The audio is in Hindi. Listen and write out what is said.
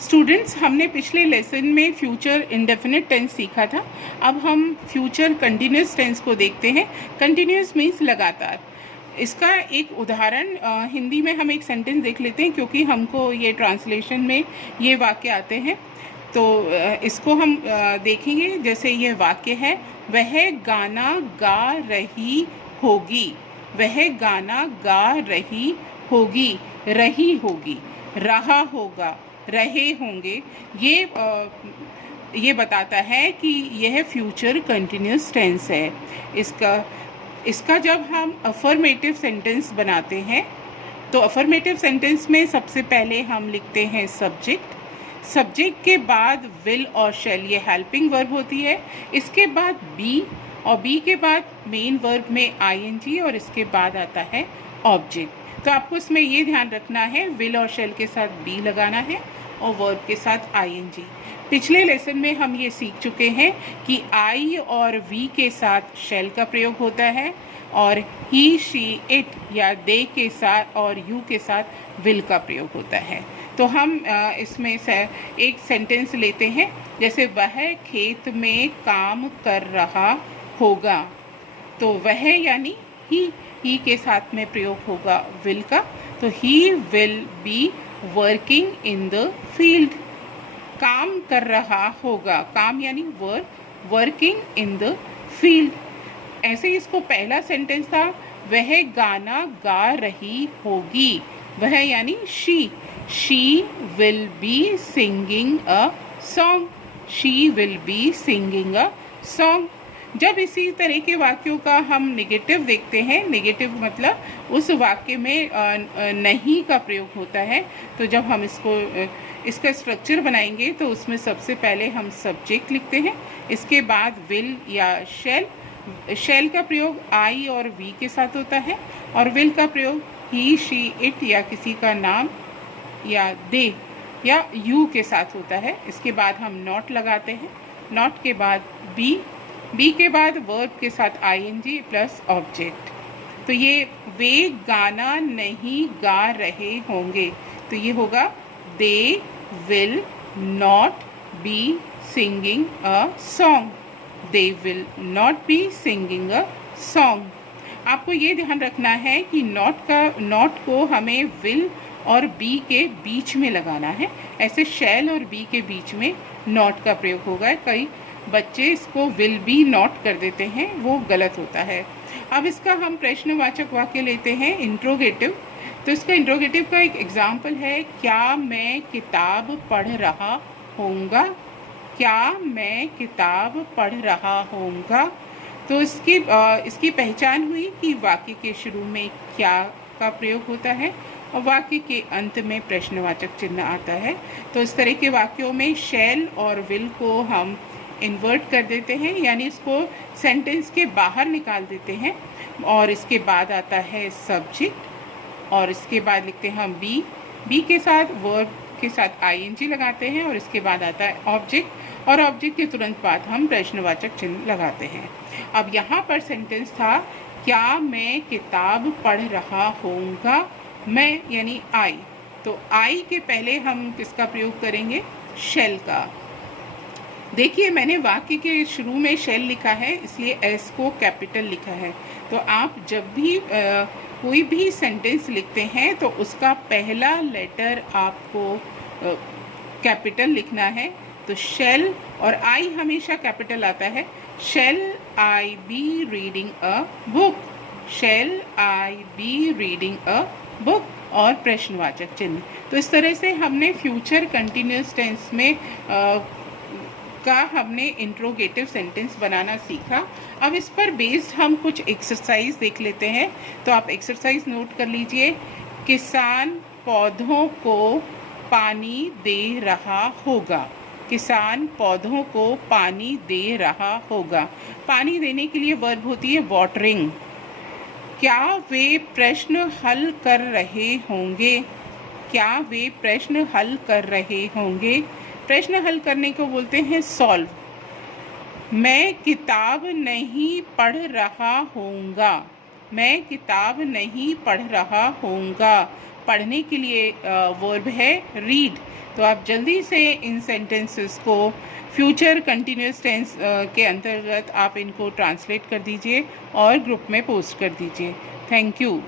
स्टूडेंट्स, हमने पिछले लेसन में फ्यूचर इंडेफिनिट टेंस सीखा था। अब हम फ्यूचर कंटिन्यूस टेंस को देखते हैं। कंटिन्यूस मीन्स लगातार। इसका एक उदाहरण हिंदी में हम एक सेंटेंस देख लेते हैं, क्योंकि हमको ये ट्रांसलेशन में ये वाक्य आते हैं। तो इसको हम देखेंगे। जैसे ये वाक्य है, वह गाना गा रही होगी। वह गाना गा रही होगी, रही होगी, रहा होगा, रहे होंगे। ये बताता है कि यह फ्यूचर कंटिन्यूस टेंस है। इसका जब हम अफर्मेटिव सेंटेंस बनाते हैं तो अफर्मेटिव सेंटेंस में सबसे पहले हम लिखते हैं सब्जेक्ट। सब्जेक्ट के बाद विल और शैल, ये हेल्पिंग वर्ब होती है। इसके बाद बी, और बी के बाद मेन वर्ब में आईएनजी, और इसके बाद आता है ऑब्जेक्ट। तो आपको इसमें ये ध्यान रखना है, विल और शैल के साथ बी लगाना है और वर्ब के साथ आईएनजी। पिछले लेसन में हम ये सीख चुके हैं कि आई और वी के साथ शैल का प्रयोग होता है, और ही, शी, इट या दे के साथ और यू के साथ विल का प्रयोग होता है। तो हम इसमें से एक सेंटेंस लेते हैं। जैसे वह खेत में काम कर रहा होगा। तो वह यानी ही के साथ में प्रयोग होगा विल का। तो he will be working in the field. काम कर रहा होगा, काम यानी work, working in the field. ऐसे ही इसको पहला सेंटेंस था, वह गाना गा रही होगी। वह यानी she will be singing a song. She will be singing a song. जब इसी तरह के वाक्यों का हम नेगेटिव देखते हैं, नेगेटिव मतलब उस वाक्य में नहीं का प्रयोग होता है। तो जब हम इसका स्ट्रक्चर बनाएंगे तो उसमें सबसे पहले हम सब्जेक्ट लिखते हैं, इसके बाद विल या शैल का प्रयोग आई और वी के साथ होता है, और विल का प्रयोग ही, शी, इट या किसी का नाम या दे या यू के साथ होता है। इसके बाद हम नॉट लगाते हैं, नॉट के बाद बी के बाद वर्ब के साथ आईएनजी प्लस ऑब्जेक्ट। तो ये वे गाना नहीं गा रहे होंगे, तो ये होगा they will not be singing a song. They will not be singing a song. आपको ये ध्यान रखना है कि नॉट को हमें विल और बी के बीच में लगाना है। ऐसे शैल और बी के बीच में नॉट का प्रयोग होगा। कई बच्चे इसको विल बी नॉट कर देते हैं, वो गलत होता है। अब इसका हम प्रश्नवाचक वाक्य लेते हैं, इंट्रोगेटिव। तो इसका इंट्रोगेटिव का एक एग्जाम्पल है, क्या मैं किताब पढ़ रहा होऊंगा। क्या मैं किताब पढ़ रहा होऊंगा। तो इसकी पहचान हुई कि वाक्य के शुरू में क्या का प्रयोग होता है और वाक्य के अंत में प्रश्नवाचक चिन्ह आता है। तो इस तरह के वाक्यों में शैल और विल को हम इन्वर्ट कर देते हैं, यानी इसको सेंटेंस के बाहर निकाल देते हैं, और इसके बाद आता है सब्जेक्ट, और इसके बाद लिखते हैं हम बी के साथ वर्ब के साथ आईएनजी लगाते हैं, और इसके बाद आता है ऑब्जेक्ट, और ऑब्जेक्ट के तुरंत बाद हम प्रश्नवाचक चिन्ह लगाते हैं। अब यहाँ पर सेंटेंस था, क्या मैं किताब पढ़ रहा होऊंगा। मैं यानी आई, तो आई के पहले हम किसका प्रयोग करेंगे, शैल का। देखिए, मैंने वाक्य के शुरू में शैल लिखा है, इसलिए एस को कैपिटल लिखा है। तो आप जब भी कोई भी सेंटेंस लिखते हैं तो उसका पहला लेटर आपको कैपिटल लिखना है। तो शैल और आई हमेशा कैपिटल आता है। Shall I be reading a book. Shall I be reading a book, और प्रश्नवाचक चिन्ह। तो इस तरह से हमने फ्यूचर कंटिन्यूस टेंस में हमने इंट्रोगेटिव सेंटेंस बनाना सीखा। अब इस पर बेस्ड हम कुछ एक्सरसाइज देख लेते हैं। तो आप एक्सरसाइज नोट कर लीजिए। किसान पौधों को पानी दे रहा होगा। किसान पौधों को पानी दे रहा होगा। पानी देने के लिए वर्ब होती है वाटरिंग। क्या वे प्रश्न हल कर रहे होंगे। क्या वे प्रश्न हल कर रहे होंगे। प्रश्न हल करने को बोलते हैं सॉल्व। मैं किताब नहीं पढ़ रहा होऊंगा। मैं किताब नहीं पढ़ रहा होऊंगा। पढ़ने के लिए वर्ब है रीड। तो आप जल्दी से इन सेंटेंसेस को फ्यूचर कंटिन्यूस टेंस के अंतर्गत आप इनको ट्रांसलेट कर दीजिए और ग्रुप में पोस्ट कर दीजिए। Thank you.